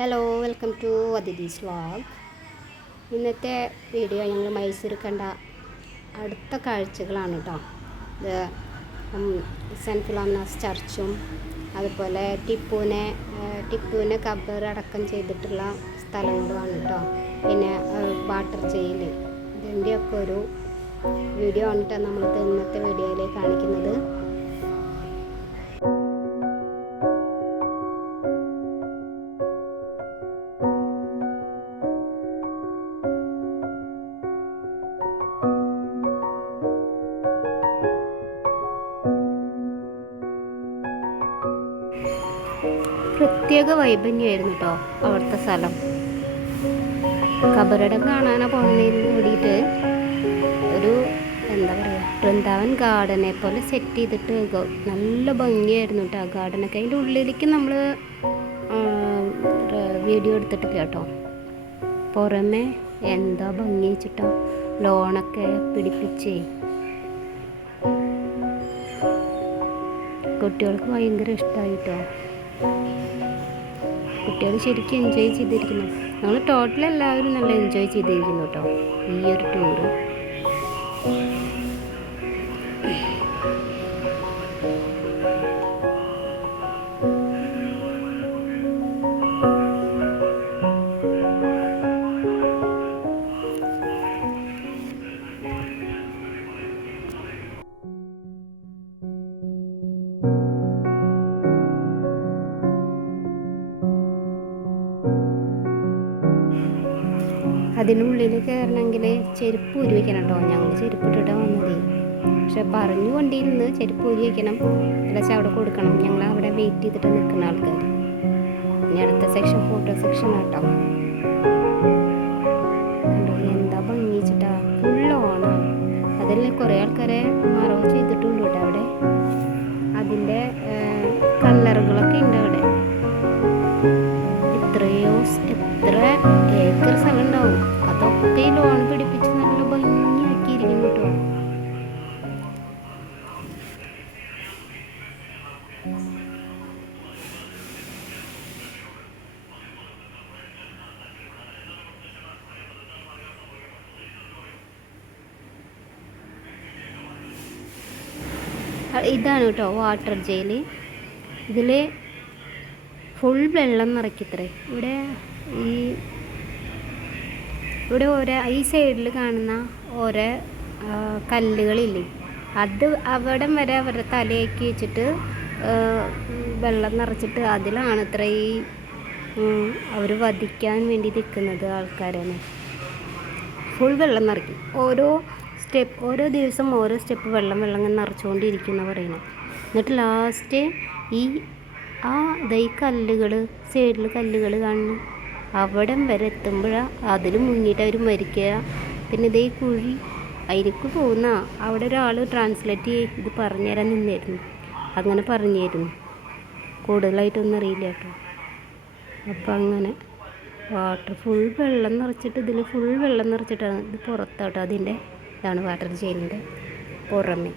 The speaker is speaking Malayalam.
Hello, welcome to Athithi's vlog. ഇന്നത്തെ വീഡിയോ ഞങ്ങൾ മൈസൂർ കണ്ട അടുത്ത കാഴ്ചകളാണ് കേട്ടോ. ഇത് സെൻറ്റ് ഫിലോമിനാസ് ചർച്ചും അതുപോലെ ടിപ്പുവിനെ ഖബർ അടക്കം ചെയ്തിട്ടുള്ള സ്ഥലങ്ങളുമാണ് കേട്ടോ. പിന്നെ വാട്ടർ ജയിൽ, ഇതിൻ്റെയൊക്കെ ഒരു വീഡിയോ ആണ് കേട്ടോ നമ്മൾക്ക് ഇന്നത്തെ വീഡിയോയിൽ കാണിക്കുന്നത്. പ്രത്യേക വൈബ് തന്നെയായിരുന്നു കേട്ടോ അവിടുത്തെ സ്ഥലം. ഖബറടം കാണാനാണ് പോകുന്നതിന് വേണ്ടിയിട്ട് ഒരു എന്താ പറയുക, വൃന്ദാവൻ ഗാർഡനെ പോലെ സെറ്റ് ചെയ്തിട്ട് നല്ല ഭംഗിയായിരുന്നു കേട്ടോ ആ ഗാർഡനൊക്കെ. അതിൻ്റെ ഉള്ളിലേക്ക് നമ്മൾ വീഡിയോ എടുത്തിട്ടില്ല കേട്ടോ. പുറമെ എന്താ ഭംഗി വെച്ചിട്ടോ, ലോണൊക്കെ പിടിപ്പിച്ചേ. കുട്ടികൾക്ക് ഭയങ്കര ഇഷ്ടമായി കേട്ടോ. കുട്ടികൾ ശരിക്കും എൻജോയ് ചെയ്തിരിക്കുന്നു. ഞങ്ങൾ ടോട്ടൽ എല്ലാവരും നല്ല എൻജോയ് ചെയ്തിരിക്കുന്നു കേട്ടോ ഈ ഒരു ടൂറ്. അതിനുള്ളിൽ കയറണമെങ്കിൽ ചെരുപ്പ് ഊരി വയ്ക്കണം കേട്ടോ. ഞങ്ങൾ ചെരുപ്പ് ഇട്ടിട്ടാണ് വന്നത്. പക്ഷെ പറഞ്ഞു കൊണ്ടിരുന്ന് ചെരുപ്പ് ഊരി വയ്ക്കണം, അല്ലെങ്കിൽ അവിടെ കൊടുക്കണം. ഞങ്ങൾ അവിടെ വെയിറ്റ് ചെയ്തിട്ട് നിൽക്കുന്ന ആൾക്കാർ. ഇനി അടുത്ത സെക്ഷൻ ഫോട്ടോ സെക്ഷൻ കേട്ടോ. കണ്ടോ എന്താ ഭംഗി വെച്ചിട്ടാ, ഫുൾ ഓണാണ്. അതിൽ കുറേ ആൾക്കാരെ മറവ് ചെയ്തിട്ടുണ്ട് കേട്ടോ അവിടെ. അതിൻ്റെ കളറുകളൊക്കെ ഉണ്ട് അവിടെ. എത്ര ഏക്കർ സ്ഥലം ഉണ്ടാവും. അതൊക്കെ ഈ ലോൺ പിടിപ്പിച്ച് നല്ല ഭംഗിയാക്കിയിരിക്കുന്നു കേട്ടോ. ഇതാണ് കേട്ടോ വാട്ടർ ജയിൽ. ഇതിൽ ഫുൾ വെള്ളം നിറയ്ക്കത്രേ. ഇവിടെ ഈ സൈഡിൽ കാണുന്ന ഓരോ കല്ലുകളില്ലേ, അത് അവിടം വരെ അവരുടെ തലയാക്കി വെച്ചിട്ട് വെള്ളം നിറച്ചിട്ട് അതിലാണ് ഇത്ര ഈ അവർ വധിക്കാൻ വേണ്ടി നിൽക്കുന്നത് ആൾക്കാരെന്നെ. ഫുൾ വെള്ളം നിറയ്ക്കും. ഓരോ ദിവസം ഓരോ സ്റ്റെപ്പ് വെള്ളം ഇങ്ങനെ നിറച്ചുകൊണ്ടിരിക്കുന്ന പറയുന്നത്. എന്നിട്ട് ലാസ്റ്റ് ഈ കല്ലുകൾ, സൈഡിൽ കല്ലുകൾ കാണുന്നു, അവിടം വരെ എത്തുമ്പോഴാണ് അതിൽ മുങ്ങിയിട്ട് അവർ മരിക്കുക. പിന്നെ ഇതേ കുഴി അതിലേക്ക് പോകുന്ന അവിടെ ഒരാൾ ട്രാൻസ്ലേറ്റ് ഇത് പറഞ്ഞുതരാൻ നിന്നായിരുന്നു. അങ്ങനെ പറഞ്ഞായിരുന്നു, കൂടുതലായിട്ടൊന്നും അറിയില്ല കേട്ടോ. അപ്പം അങ്ങനെ വാട്ടർ ഫുൾ വെള്ളം നിറച്ചിട്ട്, ഇതിൽ ഫുൾ വെള്ളം നിറച്ചിട്ടാണ്. ഇത് പുറത്താട്ടോ, അതിൻ്റെ ഇതാണ് വാട്ടർ ജയിലിൻ്റെ പുറമെ.